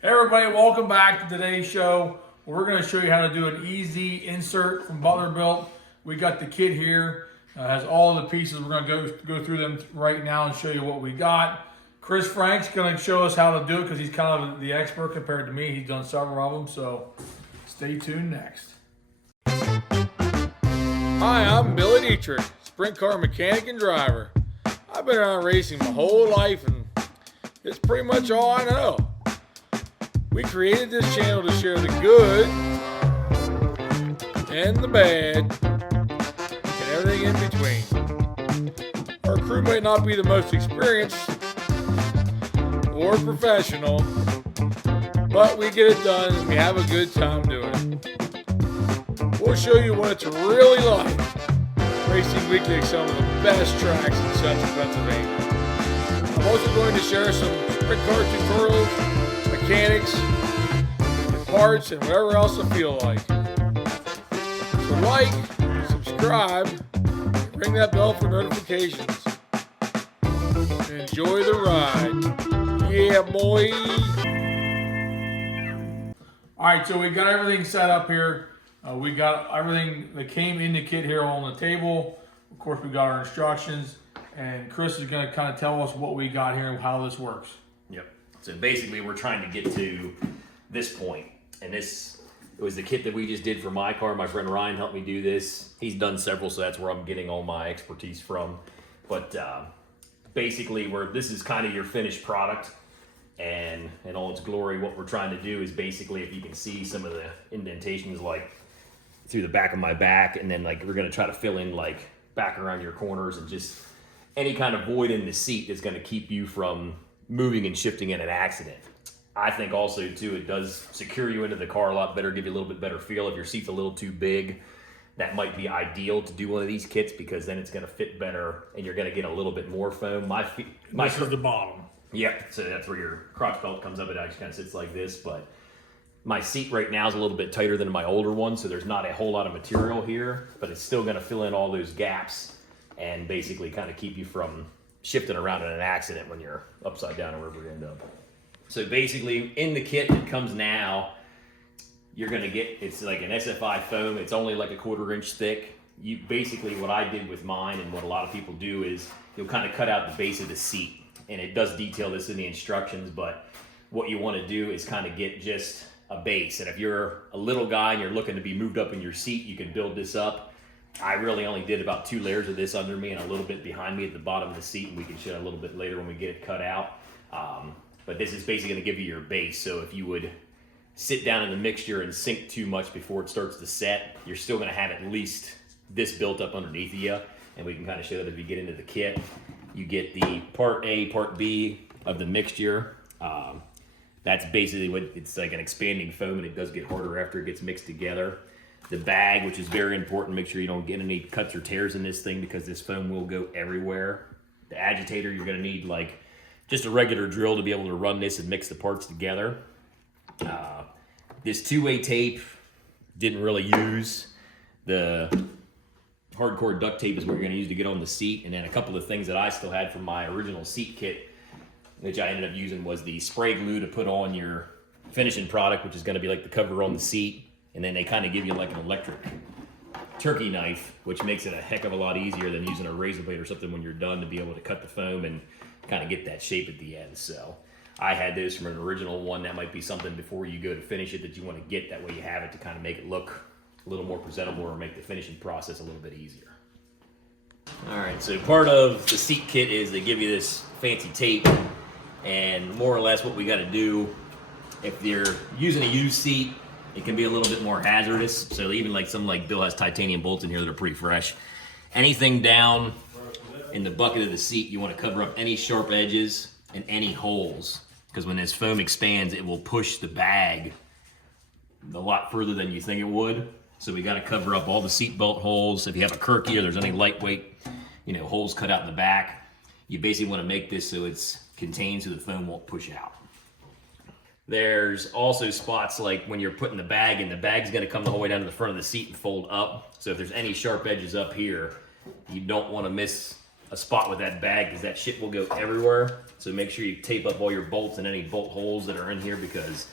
Hey everybody, welcome back to today's show. We're going to show you how to do an easy insert from Butlerbuilt. We got the kit here, has all the pieces. We're going to go through them right now and show you what we got. Chris Frank's going to show us how to do it because he's kind of the expert compared to me. He's done several of them, so stay tuned next. Hi, I'm Billy Dietrich, sprint car mechanic and driver. I've been around racing my whole life and it's pretty much all I know. We created this channel to share the good and the bad and everything in between. Our crew might not be the most experienced or professional, but we get it done and we have a good time doing it. We'll show you what it's really like racing weekly at some of the best tracks in central Pennsylvania. I'm also going to share some sprint car tutorials, mechanics, parts, and whatever else I feel like. So like, subscribe, and ring that bell for notifications. And enjoy the ride. Yeah, boy. Alright, so we got everything set up here. We got everything that came in the kit here on the table. Of course, we got our instructions. And Chris is going to kind of tell us what we got here and how this works. Yep. So basically, we're trying to get to this point, and it was the kit that we just did for my car. My friend Ryan helped me do this. He's done several, so that's where I'm getting all my expertise from. But basically, this is kind of your finished product, and in all its glory, what we're trying to do is basically, if you can see some of the indentations, like through the back of my back, and then like we're going to try to fill in like back around your corners and just any kind of void in the seat is going to keep you from moving and shifting in an accident. I think also too, it does secure you into the car a lot better, give you a little bit better feel. If your seat's a little too big, that might be ideal to do one of these kits because then it's going to fit better and you're going to get a little bit more foam. This is the bottom. Yeah, so that's where your crotch belt comes up. It actually kind of sits like this, but my seat right now is a little bit tighter than my older one, so there's not a whole lot of material here, but it's still going to fill in all those gaps and basically kind of keep you from shifting around in an accident when you're upside down or wherever you end up. So basically, in the kit that comes now, you're gonna get, it's like an SFI foam. It's only like a 1/4 inch thick. Basically what I did with mine and what a lot of people do is you'll kind of cut out the base of the seat. And it does detail this in the instructions, but what you wanna do is kind of get just a base. And if you're a little guy and you're looking to be moved up in your seat, you can build this up. I really only did about 2 layers of this under me and a little bit behind me at the bottom of the seat, and we can show a little bit later when we get it cut out. But this is basically going to give you your base. So if you would sit down in the mixture and sink too much before it starts to set, you're still going to have at least this built up underneath you. And we can kind of show that if you get into the kit. You get the part A, part B of the mixture. That's basically what it's like, an expanding foam, and it does get harder after it gets mixed together. The bag, which is very important, make sure you don't get any cuts or tears in this thing because this foam will go everywhere. The agitator, you're gonna need like just a regular drill to be able to run this and mix the parts together. This 2-way tape, didn't really use. The hardcore duct tape is what you're gonna use to get on the seat. And then a couple of things that I still had from my original seat kit, which I ended up using, was the spray glue to put on your finishing product, which is gonna be like the cover on the seat. And then they kind of give you like an electric turkey knife, which makes it a heck of a lot easier than using a razor blade or something when you're done to be able to cut the foam and kind of get that shape at the end. So I had those from an original one. That might be something before you go to finish it that you want to get. That way you have it to kind of make it look a little more presentable or make the finishing process a little bit easier. All right, so part of the seat kit is they give you this fancy tape, and more or less what we got to do, if you're using a used seat, it can be a little bit more hazardous. So even like some, like Bill has titanium bolts in here that are pretty fresh. Anything down in the bucket of the seat, you want to cover up any sharp edges and any holes, because when this foam expands, it will push the bag a lot further than you think it would. So we got to cover up all the seat belt holes. If you have a Kirky or there's any lightweight, holes cut out in the back, you basically want to make this so it's contained so the foam won't push out. There's also spots like when you're putting the bag in, the bag's gonna come the whole way down to the front of the seat and fold up. So if there's any sharp edges up here, you don't wanna miss a spot with that bag because that shit will go everywhere. So make sure you tape up all your bolts and any bolt holes that are in here, because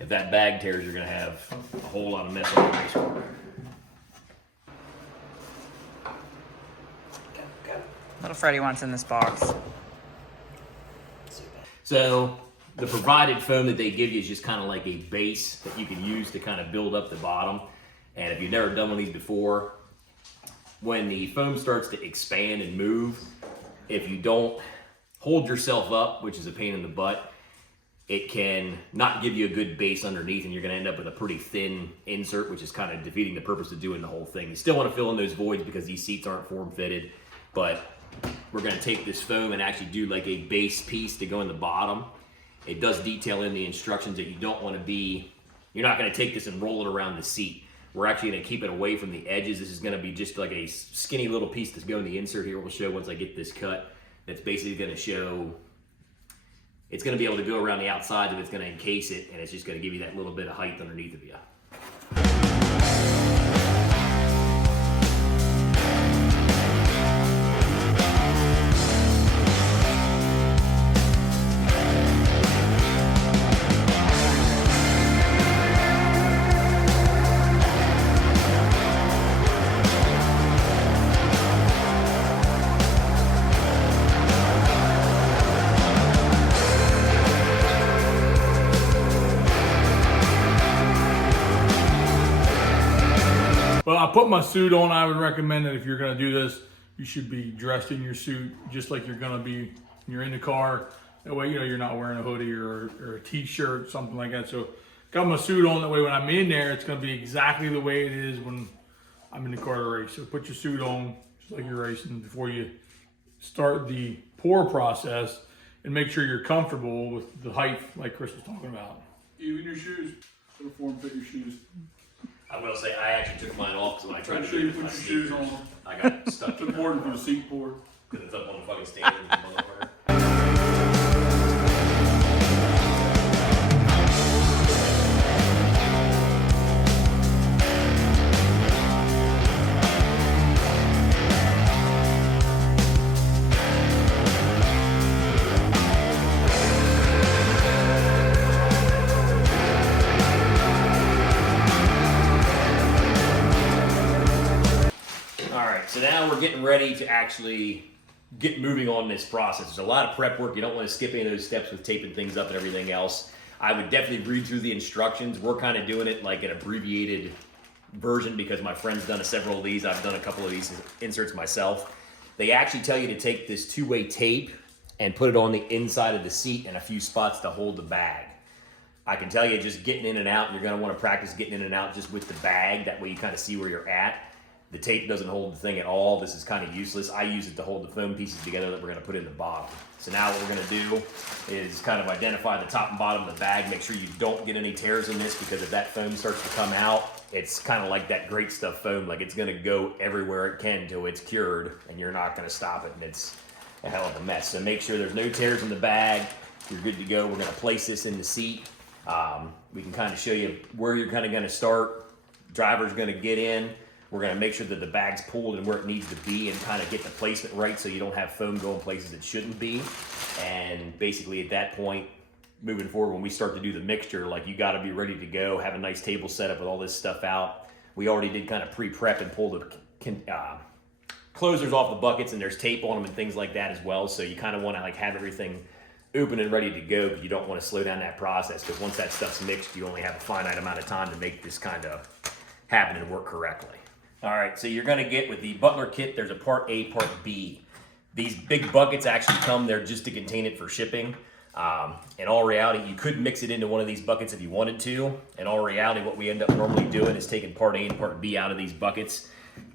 if that bag tears, you're gonna have a whole lot of mess on your race car. Little Freddy wants in this box. So the provided foam that they give you is just kind of like a base that you can use to kind of build up the bottom. And if you've never done one of these before, when the foam starts to expand and move, if you don't hold yourself up, which is a pain in the butt, it can not give you a good base underneath, and you're going to end up with a pretty thin insert, which is kind of defeating the purpose of doing the whole thing. You still want to fill in those voids because these seats aren't form fitted, but we're going to take this foam and actually do like a base piece to go in the bottom. It does detail in the instructions that you don't want to be, you're not going to take this and roll it around the seat. We're actually going to keep it away from the edges. This is going to be just like a skinny little piece that's going in the insert here. We'll show once I get this cut. That's basically going to show, it's going to be able to go around the outside, and it's going to encase it, and it's just going to give you that little bit of height underneath of you. Well, I put my suit on. I would recommend that if you're going to do this, you should be dressed in your suit just like you're going to be when you're in the car. That way, you're not wearing a hoodie or a t-shirt, something like that. So got my suit on. That way when I'm in there, it's going to be exactly the way it is when I'm in the car to race. So put your suit on just like you're racing before you start the pour process, and make sure you're comfortable with the height like Chris was talking about. Even your shoes. It'll form fit your shoes. I will say I actually took mine off because when I tried to do it with Put my your shoes sneakers, on. I got stuck. It's important for the seat pour. Because it's up on the fucking stand. Motherfucker. So now we're getting ready to actually get moving on this process. There's a lot of prep work. You don't want to skip any of those steps with taping things up and everything else. I would definitely read through the instructions. We're kind of doing it like an abbreviated version because my friend's done several of these. I've done a couple of these inserts myself. They actually tell you to take this two-way tape and put it on the inside of the seat in a few spots to hold the bag. I can tell you just getting in and out, you're going to want to practice getting in and out just with the bag. That way you kind of see where you're at. The tape doesn't hold the thing at all. This is kind of useless. I use it to hold the foam pieces together that we're going to put in the bottom. So now what we're going to do is kind of identify the top and bottom of the bag. Make sure you don't get any tears in this, because if that foam starts to come out, it's kind of like that great stuff foam. Like, it's going to go everywhere it can till it's cured, and you're not going to stop it, and it's a hell of a mess. So make sure there's no tears in the bag. You're good to go. We're going to place this in the seat. We can kind of show you where you're kind of going to start. Driver's going to get in. We're going to make sure that the bag's pulled and where it needs to be, and kind of get the placement right so you don't have foam going places it shouldn't be. And basically at that point, moving forward, when we start to do the mixture, like, you got to be ready to go, have a nice table set up with all this stuff out. We already did kind of pre-prep and pull the closers off the buckets, and there's tape on them and things like that as well. So you kind of want to like have everything open and ready to go, because you don't want to slow down that process, because once that stuff's mixed, you only have a finite amount of time to make this kind of happen and work correctly. All right, so you're gonna get with the Butler kit, there's a part A, part B. These big buckets actually come there just to contain it for shipping. In all reality, you could mix it into one of these buckets if you wanted to. In all reality, what we end up normally doing is taking part A and part B out of these buckets,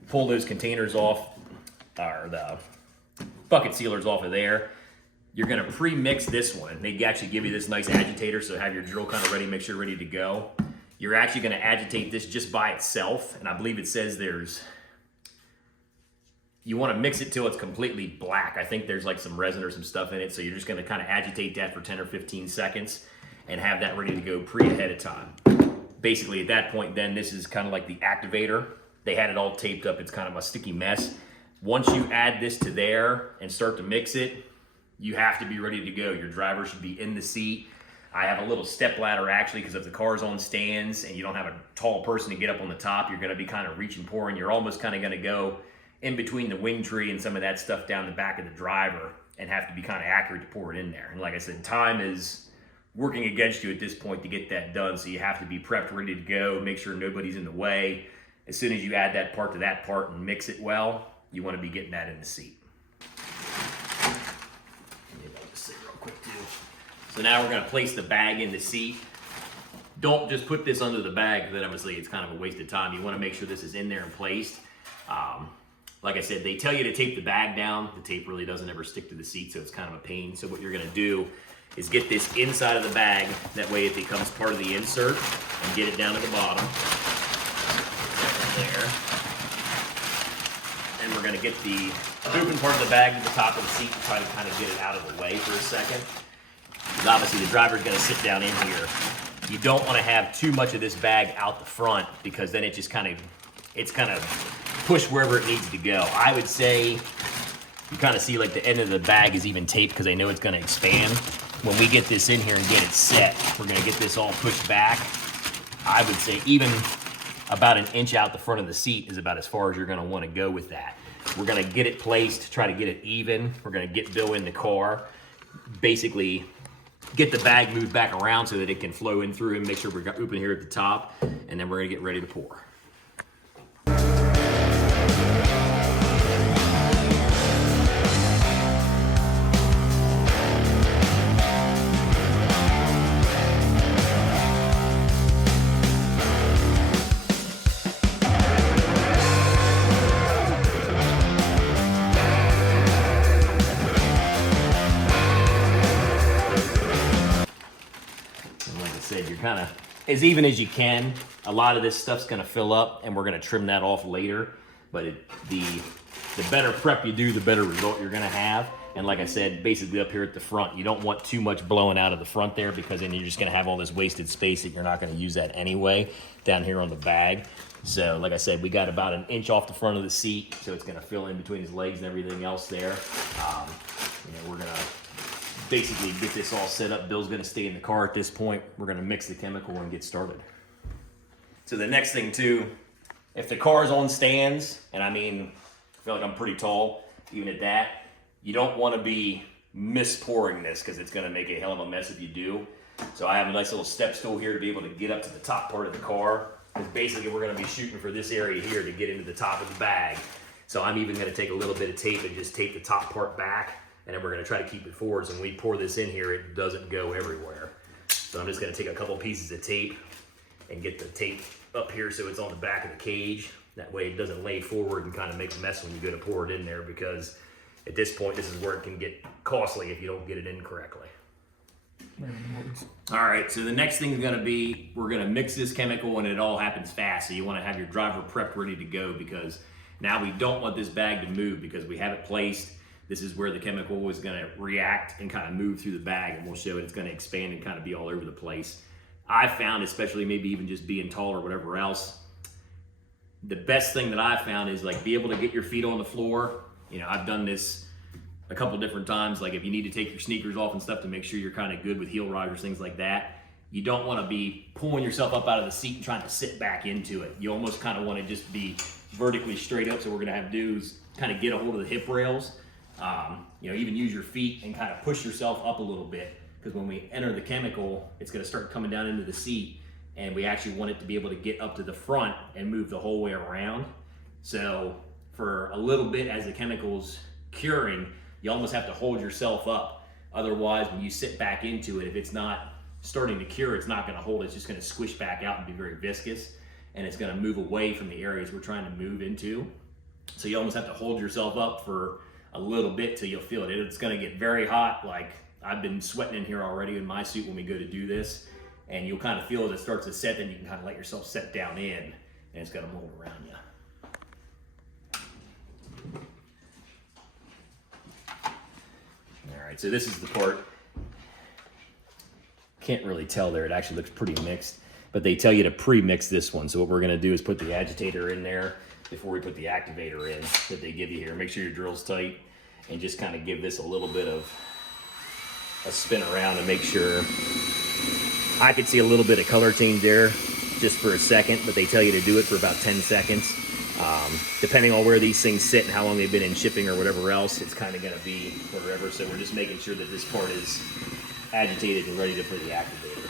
pull those containers off, or the bucket sealers off of there. You're gonna pre-mix this one. They actually give you this nice agitator, so have your drill kind of ready, make sure you're ready to go. You're actually going to agitate this just by itself, and I believe it says you want to mix it till it's completely black. I think there's like some resin or some stuff in it, so you're just going to kind of agitate that for 10 or 15 seconds and have that ready to go ahead of time. Basically at that point then, this is kind of like the activator. They had it all taped up. It's kind of a sticky mess. Once you add this to there and start to mix it, you have to be ready to go. Your driver should be in the seat. I have a little step ladder actually, because if the car's on stands and you don't have a tall person to get up on the top, you're gonna be kind of reaching, pouring. You're almost kind of gonna go in between the wing tree and some of that stuff down the back of the driver and have to be kind of accurate to pour it in there. And like I said, time is working against you at this point to get that done. So you have to be prepped, ready to go, make sure nobody's in the way. As soon as you add that part to that part and mix it well, you want to be getting that in the seat. So now we're going to place the bag in the seat. Don't just put this under the bag, then obviously it's kind of a waste of time. You want to make sure this is in there and placed. Like I said, they tell you to tape the bag down. The tape really doesn't ever stick to the seat, so it's kind of a pain. So what you're going to do is get this inside of the bag. That way it becomes part of the insert, and get it down to the bottom. Right there. And we're going to get the open part of the bag to the top of the seat and try to kind of get it out of the way for a second. Because obviously the driver's going to sit down in here. You don't want to have too much of this bag out the front, because then it's kind of push wherever it needs to go. I would say you kind of see like the end of the bag is even taped, because I know it's going to expand. When we get this in here and get it set, we're going to get this all pushed back. I would say even about an inch out the front of the seat is about as far as you're going to want to go with that. We're going to get it placed, try to get it even. We're going to get Bill in the car, basically get the bag moved back around so that it can flow in through, and make sure we're open here at the top, and then we're going to get ready to pour. You're kind of as even as you can. A lot of this stuff's going to fill up, and we're going to trim that off later. But the better prep you do, the better result you're going to have. And like I said, basically up here at the front, you don't want too much blowing out of the front there, because then you're just going to have all this wasted space that you're not going to use that anyway down here on the bag. So like I said, we got about an inch off the front of the seat, so it's going to fill in between his legs and everything else there. We're going to basically get this all set up. Bill's going to stay in the car at this point. We're going to mix the chemical and get started. So the next thing too, if the car's on stands, and I mean, I feel like I'm pretty tall, even at that, you don't want to be mis-pouring this, because it's going to make a hell of a mess if you do. So I have a nice little step stool here to be able to get up to the top part of the car, because basically we're going to be shooting for this area here to get into the top of the bag. So I'm even going to take a little bit of tape and just tape the top part back, and then we're going to try to keep it forward, so when we pour this in here, it doesn't go everywhere. So I'm just going to take a couple pieces of tape and get the tape up here so it's on the back of the cage. That way it doesn't lay forward and kind of make a mess when you go to pour it in there, because at this point, this is where it can get costly if you don't get it in correctly. All right, so the next thing is going to be, we're going to mix this chemical, and it all happens fast. So you want to have your driver prepped, ready to go, because now we don't want this bag to move, because we have it placed. This is where the chemical is going to react and kind of move through the bag, and we'll show it. It's going to expand and kind of be all over the place. I found, especially maybe even just being tall or whatever else, the best thing that I found is like be able to get your feet on the floor. You know, I've done this a couple different times. Like if you need to take your sneakers off and stuff to make sure you're kind of good with heel risers, things like that, you don't want to be pulling yourself up out of the seat and trying to sit back into it. You almost kind of want to just be vertically straight up. So what we're going to have to do is kind of get a hold of the hip rails. Even use your feet and kind of push yourself up a little bit, because when we enter the chemical, it's going to start coming down into the seat, and we actually want it to be able to get up to the front and move the whole way around. So for a little bit, as the chemical's curing, you almost have to hold yourself up. Otherwise, when you sit back into it, if it's not starting to cure, it's not going to hold. It's just going to squish back out and be very viscous, and it's going to move away from the areas we're trying to move into. So you almost have to hold yourself up for a little bit till you'll feel it. It's going to get very hot. Like I've been sweating in here already in my suit when we go to do this, and you'll kind of feel as it starts to set, then you can kind of let yourself set down in, and it's going to mold around you. All right, so this is the part. Can't really tell there. It actually looks pretty mixed, but they tell you to pre-mix this one. So what we're going to do is put the agitator in there. before we put the activator in that they give you here. Make sure your drill's tight and just kind of give this a little bit of a spin around and make sure. I could see a little bit of color change there just for a second, but they tell you to do it for about 10 seconds. Depending on where these things sit and how long they've been in shipping or whatever else, it's kind of going to be wherever. So we're just making sure that this part is agitated and ready to put the activator.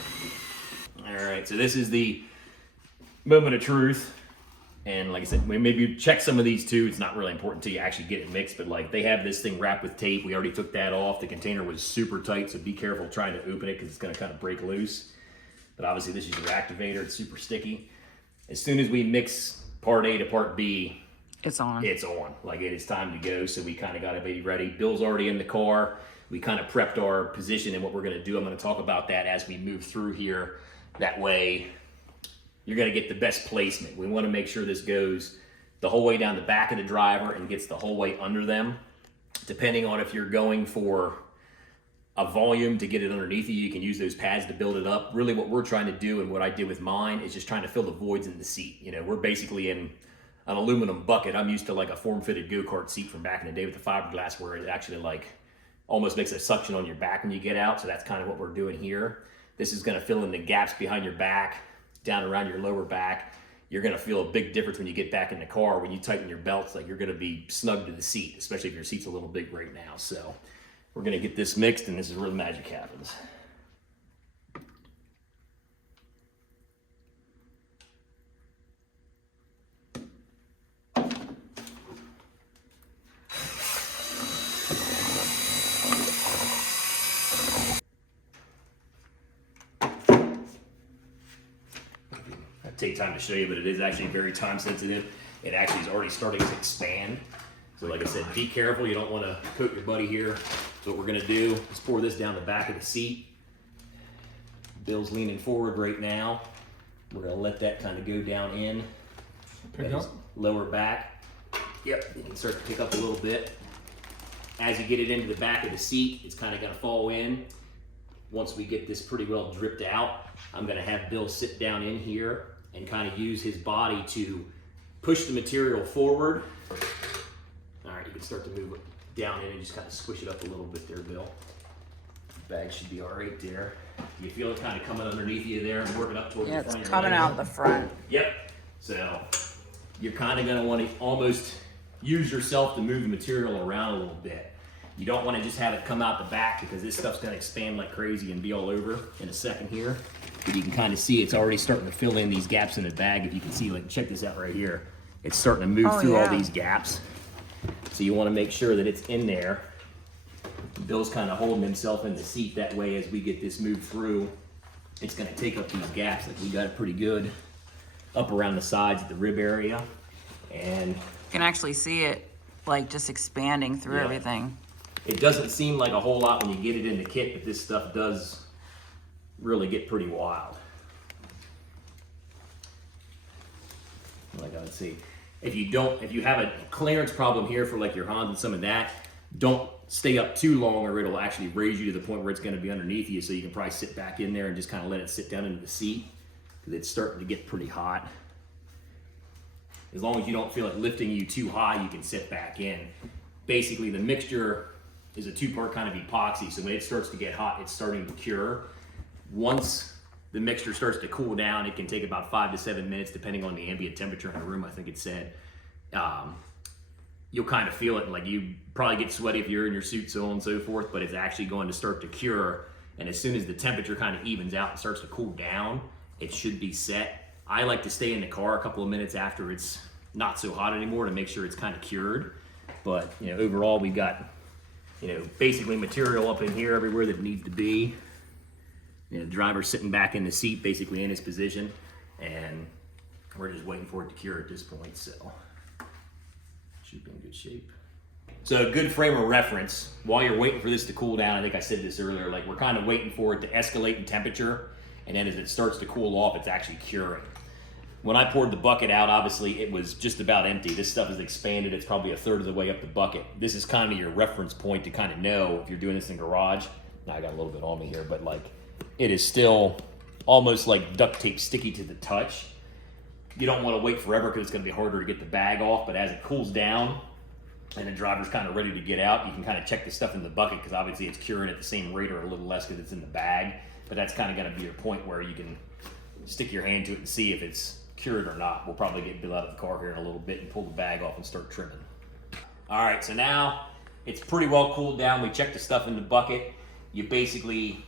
All right, so this is the moment of truth. And like I said, maybe check some of these too. It's not really important until you actually get it mixed, but like they have this thing wrapped with tape. We already took that off. The container was super tight, so be careful trying to open it because it's going to kind of break loose. But obviously this is your activator. It's super sticky. As soon as we mix part A to part B, it's on. It's on. Like it is time to go. So we kind of got to be ready. Bill's already in the car. We kind of prepped our position and what we're going to do. I'm going to talk about that as we move through here. That way you're going to get the best placement. We want to make sure this goes the whole way down the back of the driver and gets the whole way under them. Depending on if you're going for a volume to get it underneath you can use those pads to build it up. Really what we're trying to do and what I did with mine is just trying to fill the voids in the seat. You know, we're basically in an aluminum bucket. I'm used to like a form-fitted go-kart seat from back in the day with the fiberglass where it actually like almost makes a suction on your back when you get out. So that's kind of what we're doing here. This is going to fill in the gaps behind your back, down around your lower back. You're going to feel a big difference when you get back in the car. When you tighten your belts, like you're going to be snug to the seat, especially if your seat's a little big right now. So we're going to get this mixed and this is where the magic happens. Take time to show you, but it is actually very time sensitive. It actually is already starting to expand. So like I said, be careful. You don't want to coat your buddy here. So what we're going to do is pour this down the back of the seat. Bill's leaning forward right now. We're going to let that kind of go down in. Pick up. Lower back. Yep, you can start to pick up a little bit. As you get it into the back of the seat, it's kind of going to fall in. Once we get this pretty well dripped out, I'm going to have Bill sit down in here and kind of use his body to push the material forward. All right, you can start to move it down in and just kind of squish it up a little bit there, Bill. Bag should be all right there. You feel it kind of coming underneath you there and working up toward Yeah, the front. it's coming out the front. Yep. So you're kind of going to want to almost use yourself to move the material around a little bit. You don't want to just have it come out the back because this stuff's going to expand like crazy and be all over in a second here. But you can kind of see it's already starting to fill in these gaps in the bag. If you can see, like, check this out right here. It's starting to move through all these gaps. So you want to make sure that it's in there. Bill's kind of holding himself in the seat. That way, as we get this moved through, it's going to take up these gaps. Like we got it pretty good up around the sides of the rib area. And You can actually see it like just expanding through everything. it doesn't seem like a whole lot when you get it in the kit, but this stuff does really get pretty wild. Like I would say, if you have a clearance problem here for like your Honda and some of that, don't stay up too long or it'll actually raise you to the point where it's going to be underneath you. So you can probably sit back in there and just kind of let it sit down into the seat because it's starting to get pretty hot. As long as you don't feel it lifting you too high, you can sit back in. Basically, the mixture is a two-part kind of epoxy. So when it starts to get hot, it's starting to cure. Once the mixture starts to cool down, it can take about 5 to 7 minutes, depending on the ambient temperature in the room, I think it said. You'll kind of feel it, and like you probably get sweaty if you're in your suit, so on and so forth, but it's actually going to start to cure. And as soon as the temperature kind of evens out and starts to cool down, it should be set. I like to stay in the car a couple of minutes after it's not so hot anymore to make sure it's kind of cured. But overall, we've got basically material up in here everywhere that it needs to be. The driver's sitting back in the seat, basically in his position, and we're just waiting for it to cure at this point. So should be in good shape. So a good frame of reference while you're waiting for this to cool down. I think I said this earlier. Like we're kind of waiting for it to escalate in temperature, and then as it starts to cool off, it's actually curing. When I poured the bucket out, obviously it was just about empty. This stuff is expanded. It's probably a third of the way up the bucket. This is kind of your reference point to kind of know if you're doing this in garage. Now I got a little bit on me here, but like it is still almost like duct tape sticky to the touch. You don't want to wait forever because it's going to be harder to get the bag off, but as it cools down and the driver's kind of ready to get out, you can kind of check the stuff in the bucket because obviously it's curing at the same rate or a little less because it's in the bag. But that's kind of going to be your point where you can stick your hand to it and see if it's cured or not. We'll probably get Bill out of the car here in a little bit and pull the bag off and start trimming. All right, so now it's pretty well cooled down. We checked the stuff in the bucket. You basically,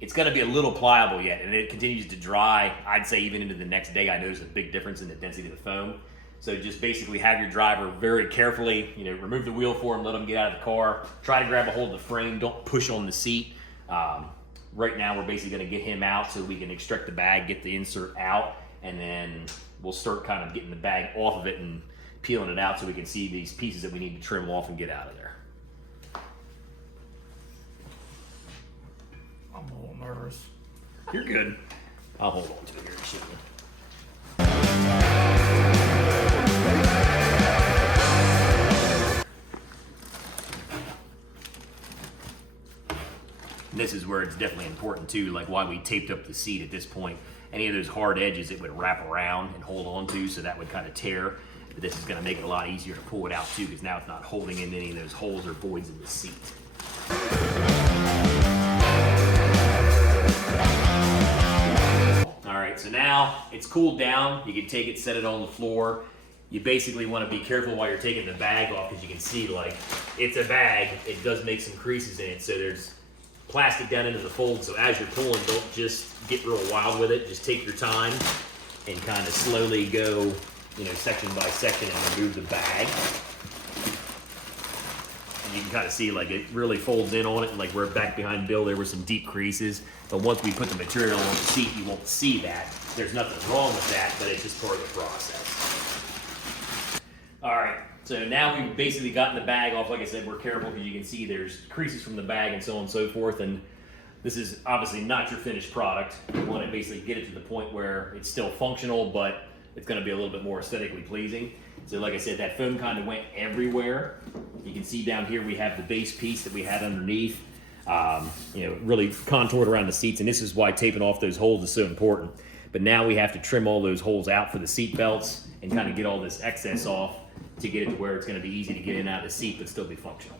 it's going to be a little pliable yet, and it continues to dry. I'd say even into the next day, I noticed a big difference in the density of the foam. So just basically have your driver very carefully, remove the wheel for him, let him get out of the car. Try to grab a hold of the frame. Don't push on the seat. Right now, we're basically going to get him out so we can extract the bag, get the insert out, and then we'll start kind of getting the bag off of it and peeling it out so we can see these pieces that we need to trim off and get out of there. I'm a little nervous. You're good. I'll hold on to it here and show you. This is where it's definitely important too, like why we taped up the seat at this point. Any of those hard edges it would wrap around and hold on to, so that would kind of tear. But this is going to make it a lot easier to pull it out too, because now it's not holding in any of those holes or voids in the seat. All right, so now it's cooled down. You can take it, set it on the floor. You basically want to be careful while you're taking the bag off, because you can see, like, it's a bag. It does make some creases in it, so there's plastic down into the fold. So as you're pulling, don't just get real wild with it. Just take your time and kind of slowly go, section by section and remove the bag. And you can kind of see, like, it really folds in on it. Like, we're back behind Bill, there were some deep creases. But once we put the material on the seat, you won't see that. There's nothing wrong with that, but it's just part of the process. All right, so now we've basically gotten the bag off. Like I said, we're careful because you can see there's creases from the bag and so on and so forth. And this is obviously not your finished product. You want to basically get it to the point where it's still functional, but it's going to be a little bit more aesthetically pleasing. So like I said, that foam kind of went everywhere. You can see down here we have the base piece that we had underneath, really contoured around the seats. And this is why taping off those holes is so important. But now we have to trim all those holes out for the seat belts and kind of get all this excess off to get it to where it's going to be easy to get in and out of the seat but still be functional.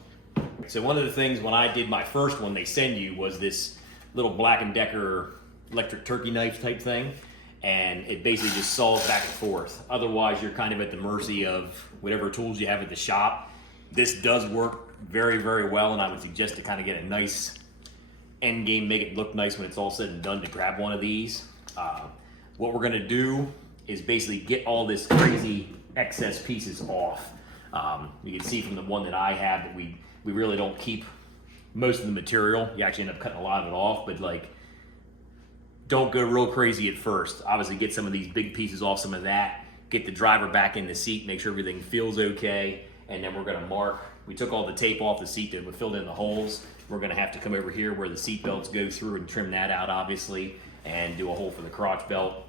So one of the things when I did my first one they send you was this little Black & Decker electric turkey knife type thing, and it basically just saws back and forth. Otherwise you're kind of at the mercy of whatever tools you have at the shop. This does work very, very well, and I would suggest to kind of get a nice end game, make it look nice when it's all said and done, to grab one of these. What we're going to do is basically get all this crazy excess pieces off. You can see from the one that I have that we really don't keep most of the material. You actually end up cutting a lot of it off, but don't go real crazy at first. Obviously get some of these big pieces off, some of that, get the driver back in the seat, make sure everything feels okay, and then we're going to mark. We took all the tape off the seat that filled in the holes. We're going to have to come over here where the seat belts go through and trim that out, obviously, and do a hole for the crotch belt.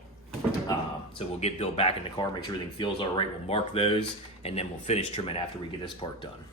So we'll get Bill back in the car, make sure everything feels all right. We'll mark those, and then we'll finish trimming after we get this part done.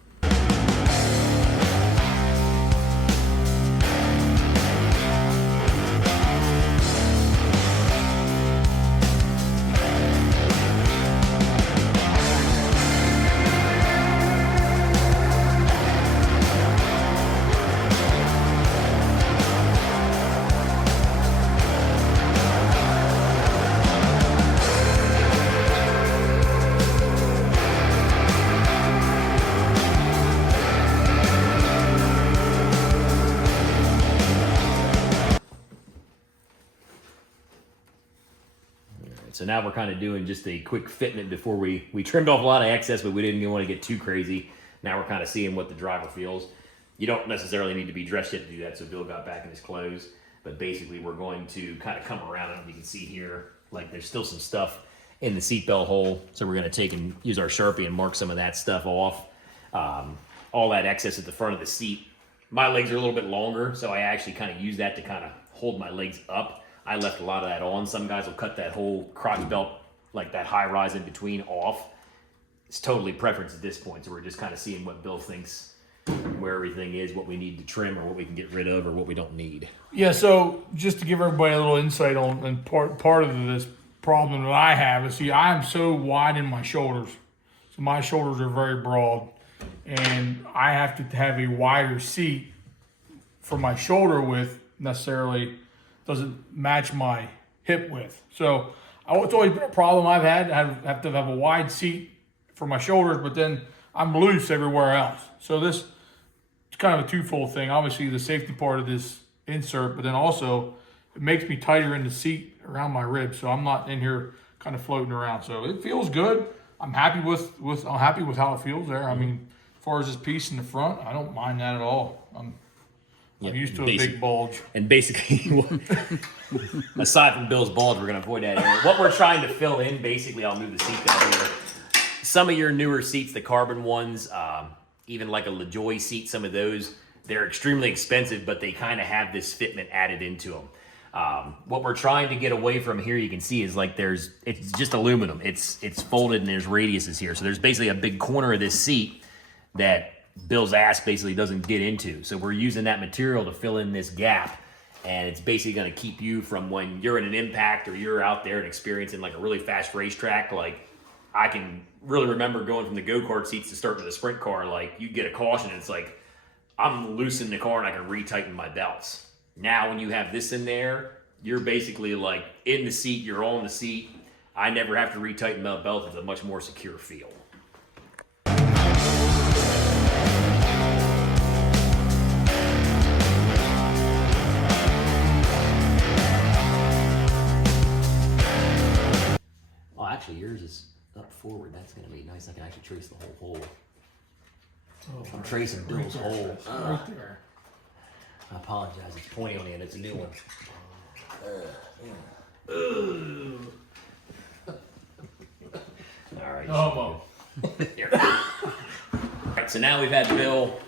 So now we're kind of doing just a quick fitment before we trimmed off a lot of excess, but we didn't want to get too crazy. Now we're kind of seeing what the driver feels. You don't necessarily need to be dressed yet to do that, so Bill got back in his clothes. But basically we're going to kind of come around, and you can see here, like there's still some stuff in the seatbelt hole. So we're going to take and use our Sharpie and mark some of that stuff off. All that excess at the front of the seat. My legs are a little bit longer, so I actually kind of use that to kind of hold my legs up. I left a lot of that on. Some guys will cut that whole crotch belt, like that high rise in between, off. It's totally preference at this point, so we're just kind of seeing what Bill thinks, where everything is, what we need to trim or what we can get rid of or what we don't need. Yeah, so just to give everybody a little insight on, and part of this problem that I have is, see, I am so wide in my shoulders. So my shoulders are very broad, and I have to have a wider seat for my shoulder width necessarily doesn't match my hip width. So it's always been a problem I've had. I have to have a wide seat for my shoulders, but then I'm loose everywhere else. So this is kind of a twofold thing. Obviously the safety part of this insert, but then also it makes me tighter in the seat around my ribs, so I'm not in here kind of floating around. So it feels good. I'm happy with how it feels there. I mean, as far as this piece in the front, I don't mind that at all. I'm used to a big bulge. And basically, aside from Bill's bulge, we're going to avoid that area. What we're trying to fill in, basically, I'll move the seat down here. Some of your newer seats, the carbon ones, even like a LaJoy seat, some of those, they're extremely expensive, but they kind of have this fitment added into them. What we're trying to get away from here, you can see, is like it's just aluminum. It's folded and there's radiuses here. So there's basically a big corner of this seat that Bill's ass basically doesn't get into. So we're using that material to fill in this gap, and it's basically going to keep you from, when you're in an impact or you're out there and experiencing like a really fast racetrack. Like, I can really remember going from the go-kart seats to start to the sprint car. Like, you get a caution and it's like, I'm loosening the car and I can retighten my belts. Now, when you have this in there, you're basically like in the seat, you're on the seat. I never have to retighten my belt. It's a much more secure feel. Oh, actually, yours is up forward. That's going to be nice. I can actually trace the whole hole. Oh, I'm tracing Bill's hole. Right there. I apologize. It's pointy on the end. It's a new one. All right. Oh, Here. All right. So now we've had Bill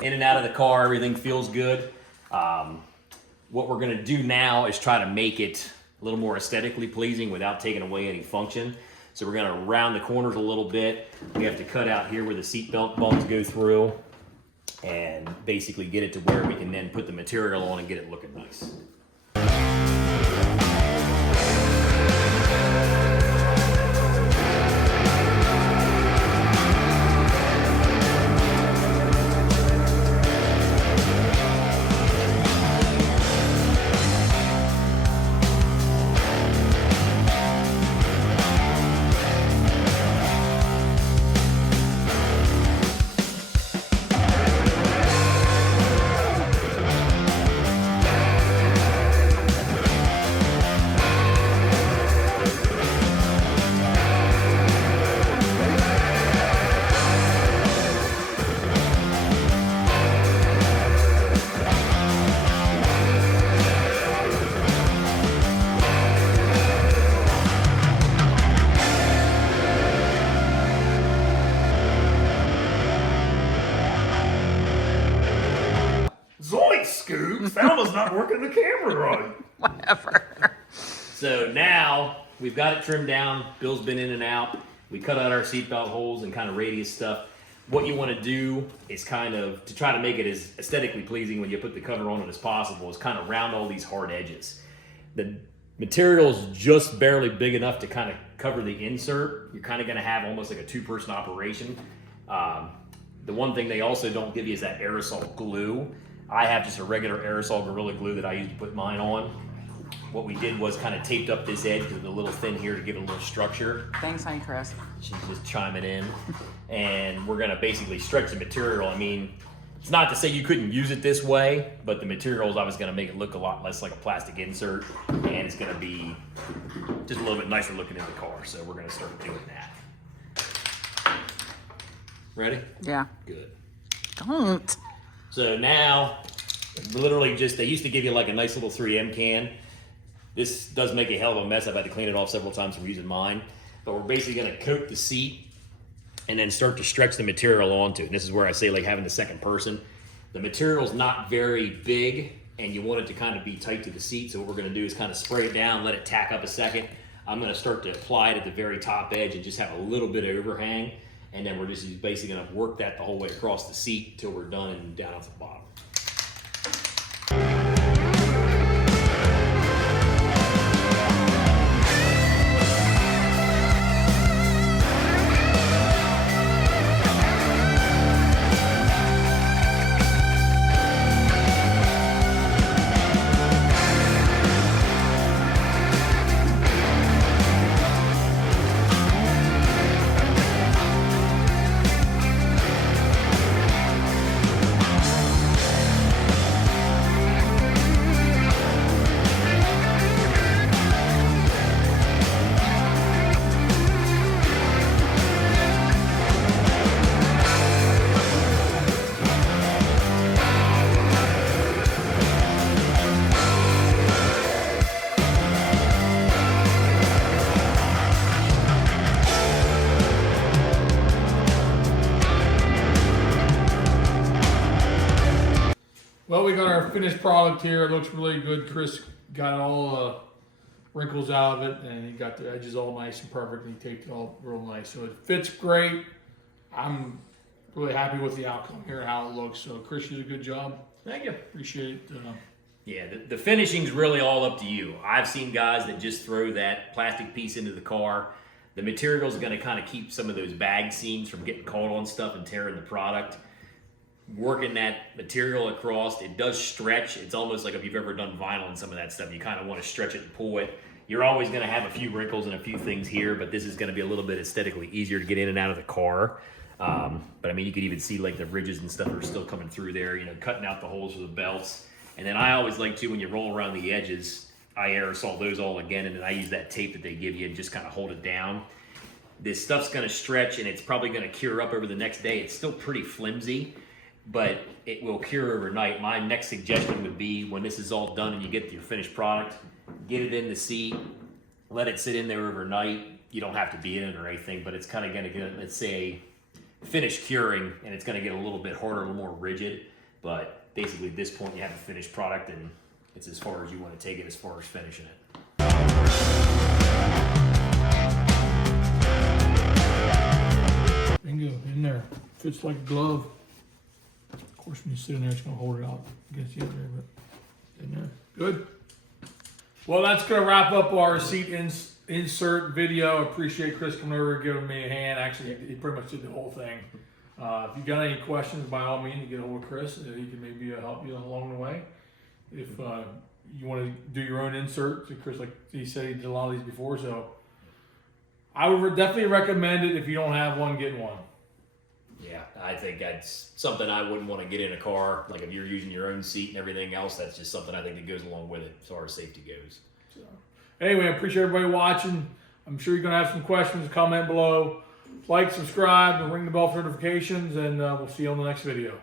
in and out of the car. Everything feels good. What we're going to do now is try to make it a little more aesthetically pleasing without taking away any function. So we're going to round the corners a little bit. We have to cut out here where the seat belt bungs go through, and basically get it to where we can then put the material on and get it looking nice. Thelma's not working the camera right. Whatever. So now we've got it trimmed down. Bill's been in and out. We cut out our seatbelt holes and kind of radius stuff. What you want to do is kind of, to try to make it as aesthetically pleasing when you put the cover on it as possible, is kind of round all these hard edges. The material's just barely big enough to kind of cover the insert. You're kind of going to have almost like a two-person operation. The one thing they also don't give you is that aerosol glue. I have just a regular aerosol Gorilla Glue that I use to put mine on. What we did was kind of taped up this edge because it's a little thin here to give it a little structure. Thanks, honey, Chris. She's just chiming in. And we're gonna basically stretch the material. I mean, it's not to say you couldn't use it this way, but the material is obviously gonna make it look a lot less like a plastic insert, and it's gonna be just a little bit nicer looking in the car. So we're gonna start doing that. Ready? Yeah. Good. Don't. So now, literally just, they used to give you like a nice little 3M can. This does make a hell of a mess. I've had to clean it off several times from using mine. But we're basically gonna coat the seat and then start to stretch the material onto it. And this is where I say like having the second person. The material's not very big and you want it to kind of be tight to the seat. So what we're gonna do is kind of spray it down, let it tack up a second. I'm gonna start to apply it at the very top edge and just have a little bit of overhang. And then we're just basically gonna work that the whole way across the seat till we're done and down at the bottom. finished product here. It looks really good. Chris got all wrinkles out of it, and he got the edges all nice and perfect, and he taped it all real nice. So it fits great. I'm really happy with the outcome here and how it looks. So Chris, you did a good job. Thank you. Appreciate it. Yeah, the finishing's really all up to you. I've seen guys that just throw that plastic piece into the car. The material's going to kind of keep some of those bag seams from getting caught on stuff and tearing the product. Working that material across, it does stretch. It's almost like if you've ever done vinyl and some of that stuff, you kind of want to stretch it and pull it. You're always going to have a few wrinkles and a few things here, but this is going to be a little bit aesthetically easier to get in and out of the car. But I mean, you could even see like the ridges and stuff are still coming through there, you know, cutting out the holes for the belts. And then I always like to, when you roll around the edges, I aerosol those all again, and then I use that tape that they give you and just kind of hold it down. This stuff's going to stretch, and it's probably going to cure up over the next day. It's still pretty flimsy, but it will cure overnight. My next suggestion would be, when this is all done and you get your finished product, get it in the seat, let it sit in there overnight. You don't have to be in it or anything, but it's kind of going to get, let's say, finish curing, and it's going to get a little bit harder, a little more rigid. But basically at this point you have a finished product, and it's as far as you want to take it as far as finishing it. Bingo, in there. Fits like a glove. Of course, when you sit in there, it's going to hold it out against the other, but in there. Good. Well, that's going to wrap up our seat insert video. Appreciate Chris coming over and giving me a hand. Actually, he pretty much did the whole thing. If you got any questions, by all means, get a hold of Chris. He can maybe help you along the way. If you want to do your own insert, so Chris, like he said, he did a lot of these before, so I would definitely recommend it. If you don't have one, get one. Yeah, I think that's something I wouldn't want to get in a car. Like if you're using your own seat and everything else, that's just something I think that goes along with it as far as safety goes. So, anyway, I appreciate everybody watching. I'm sure you're going to have some questions. Comment below. Like, subscribe, and ring the bell for notifications, and we'll see you on the next video.